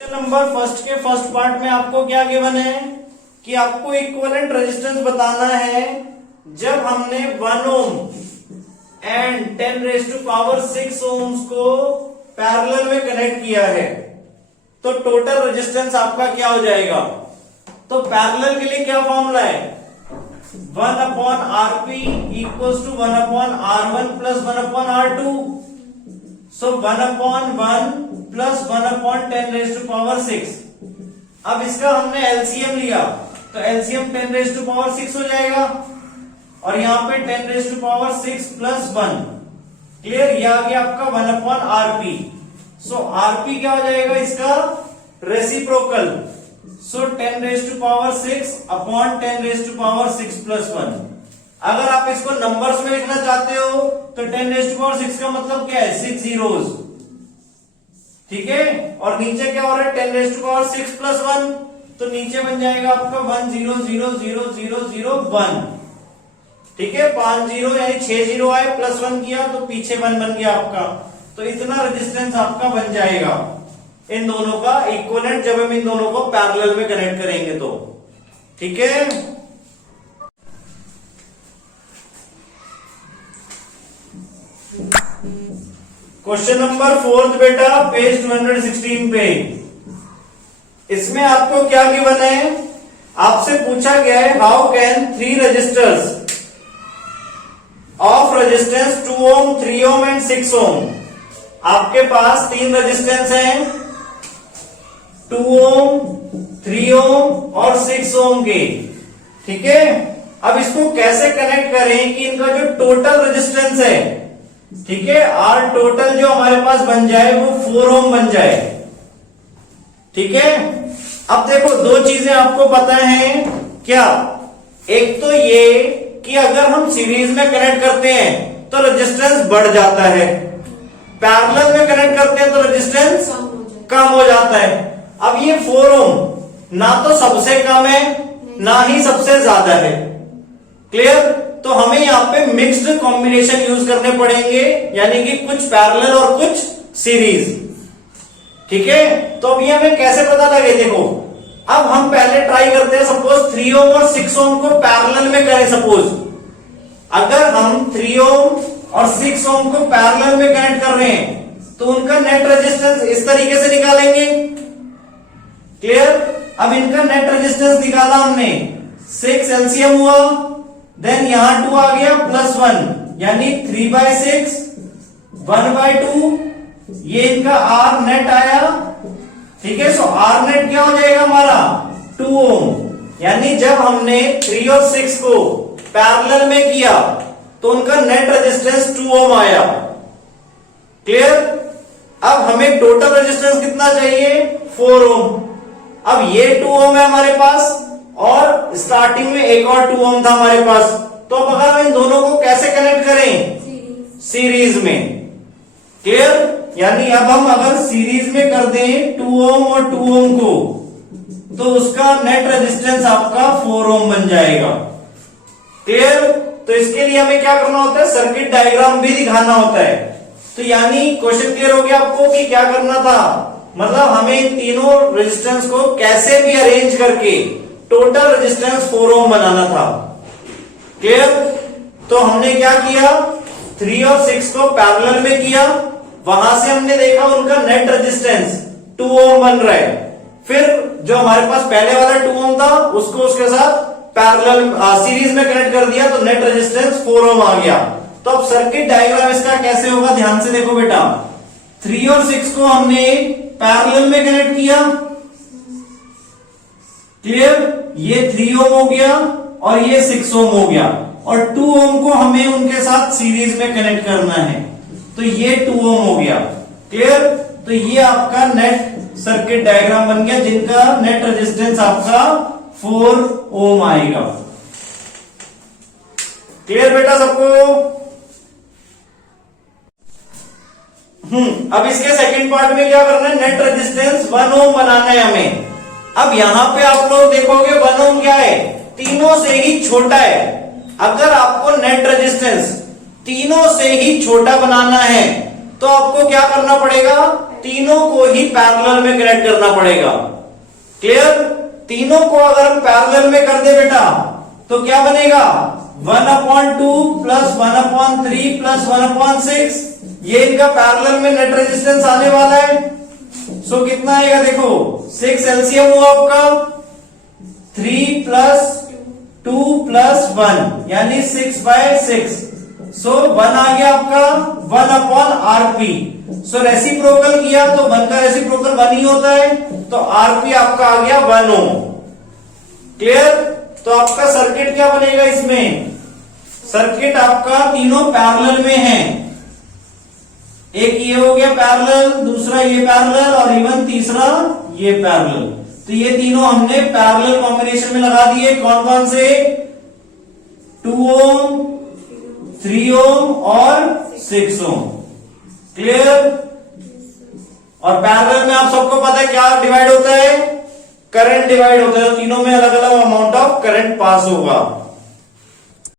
Number first के first part में आपको क्या गिवन है कि आपको इक्विवेलेंट रेजिस्टेंस बताना है जब हमने 1 ओम एंड 10⁻⁶ ओम्स को पैरेलल में कनेक्ट किया है तो टोटल रेजिस्टेंस आपका क्या हो जाएगा। तो पैरेलल के लिए क्या फॉर्मूला है 1/Rp equals to 1/R1 plus 1/R2. So 1/1 plus 1/10⁶. अब इसका हमने एलसीएम लिया तो एलसीएम 10⁻⁶ हो जाएगा और यहाँ पे 10⁻⁶ प्लस 1 क्लियर। ये आ गया आपका 1/Rp. सो Rp क्या हो जाएगा इसका रेसिप्रोकल. सो 10⁻⁶ अपॉन 10⁻⁶ प्लस 1. अगर आप इसको नंबर्स में लिखना चाहते हो तो 10⁻⁶ का मतलब क्या है 6 zeros. ठीक है। और नीचे क्या हो रहा है 10⁻⁶ प्लस 1 तो नीचे बन जाएगा आपका 1 0 0 0 0 0 1. ठीक है 5 0 यानी 6 0 आए प्लस 1 किया तो पीछे 1 बन गया आपका. तो इतना रेजिस्टेंस आपका बन जाएगा इन दोनों का इक्विवेलेंट जब हम इन दोनों को पैरेलल में कनेक्ट करेंगे तो. ठीक है। क्वेश्चन नंबर 4 बेटा पेज 216 पे. इसमें आपको क्या गिवन है आपसे पूछा गया है how can 3 registers of resistance 2 ohm 3 ohm and 6 ohm. आपके पास 3 रेजिस्टेंस हैं 2 ओम 3 ओम और 6 ओम के. ठीक है। अब इसको कैसे कनेक्ट करें कि इनका जो टोटल रेजिस्टेंस है ठीक है आर टोटल जो हमारे पास बन जाए वो 4 ओम बन जाए. ठीक है। अब देखो दो चीजें आपको पता है क्या. एक तो ये कि अगर हम सीरीज में कनेक्ट करते हैं तो रेजिस्टेंस बढ़ जाता है, पैरेलल में कनेक्ट करते हैं तो रेजिस्टेंस कम हो जाता है. अब ये 4 ओम ना तो सबसे कम है ना ही सबसे ज्यादा है. क्लियर। तो हमें यहाँ पे मिक्स्ड कॉम्बिनेशन यूज करने पड़ेंगे यानी कि कुछ पैरेलल और कुछ सीरीज. ठीक है। तो अभी हमें कैसे पता लगे देखो अब हम पहले ट्राई करते हैं सपोज 3 ओम और 6 ओम को पैरेलल में करें. सपोज अगर हम 3 ओम और 6 ओम को पैरेलल में कनेक्ट कर रहे हैं तो उनका नेट रेजिस्टेंस इस तरीके से निकालेंगे. क्लियर। अब इनका नेट रेजिस्टेंस निकाला हमने 6 एलसीएम हुआ देन यहां 2 आ गया प्लस 1 यानी 3/6 1/2 ये इनका आर नेट आया. ठीक है। सो आर नेट क्या हो जाएगा हमारा 2 ओम यानी जब हमने 3 और 6 को पैरेलल में किया तो उनका नेट रेजिस्टेंस 2 ओम आया. क्लियर। अब हमें टोटल रेजिस्टेंस कितना चाहिए 4 ओम. अब ये 2 ओम है हमारे पास और स्टार्टिंग में एक और 2 ओम था हमारे पास. तो अब अगर हम इन दोनों को कैसे कनेक्ट करें सीरीज में. क्लियर। यानी अब हम अगर सीरीज में कर दें 2 ओम और 2 ओम को तो उसका नेट रेजिस्टेंस आपका 4 ओम बन जाएगा. क्लियर। तो इसके लिए हमें क्या करना होता है सर्किट डायग्राम भी दिखाना होता है. तो यानी क्वेश्चन क्लियर हो गया आपको कि क्या करना था मतलब हमें इन तीनों रेजिस्टेंस को कैसे भी अरेंज करके टोटल रेजिस्टेंस 4 ओम बनाना था. क्लियर। तो हमने क्या किया 3 और 6 को पैरेलल में किया वहां से हमने देखा उनका नेट रेजिस्टेंस 2 ओम बन रहा है. फिर जो हमारे पास पहले वाला 2 ओम था उसको उसके साथ पैरेलल सीरीज में कनेक्ट कर दिया तो नेट रेजिस्टेंस 4 ओम आ गया. तो अब सर्किट डायग्राम इसका कैसे होगा ध्यान से देखो बेटा. 3 और 6 को हमने पैरेलल में कनेक्ट किया. क्लियर। ये 3 ओम हो गया और ये 6 ओम हो गया और 2 ओम को हमें उनके साथ सीरीज में कनेक्ट करना है तो ये 2 ओम हो गया. क्लियर। तो ये आपका नेट सर्किट डायग्राम बन गया जिनका नेट रेजिस्टेंस आपका 4 ओम आएगा. क्लियर बेटा सबको. अब इसके सेकंड पार्ट में क्या करना है नेट रेजिस्टेंस 1 ओम बनाना है हमें. अब यहां पे आप लोग देखोगे 1 ओम क्या है तीनों से ही छोटा है. अगर आपको नेट रेजिस्टेंस तीनों से ही छोटा बनाना है तो आपको क्या करना पड़ेगा तीनों को ही पैरेलल में कनेक्ट करना पड़ेगा। क्लियर? तीनों को अगर हम पैरेलल में कर दे बेटा तो क्या बनेगा 1/2 प्लस 1/3 प्लस 1/6। ये इनका पैरेलल में नेट रेजिस्टेंस आने वाला है। सो कितना आएगा देखो 6 एलसीएम हुआ आपका 3 प्लस 2 प्लस 1 यानी 6/6। सो 1 आ गया आपका 1/RP। सो रेसिप्रोकल किया तो 1 का रेसिप्रोकल 1 ही होता है, तो आरपी आपका आ गया 1 ओम। क्लियर? तो आपका सर्किट क्या बनेगा इसमें? सर्किट आपका तीनों पैरेलल में है। एक ये हो गया पैरेलल, दूसरा ये पैरेलल और इवन तीसरा ये पैरेलल। तो ये तीनों हमने पैरेलल कॉम्बिनेशन में लगा दिए। कौन कौन से? 2 ओम, 3 ओम और 6 ओम। क्लियर? और पैरेलल में आप सबको पता है क्या डिवाइड होता है? करंट डिवाइड होता है। तीनों में अलग अलग अमाउंट ऑफ करंट पास होगा।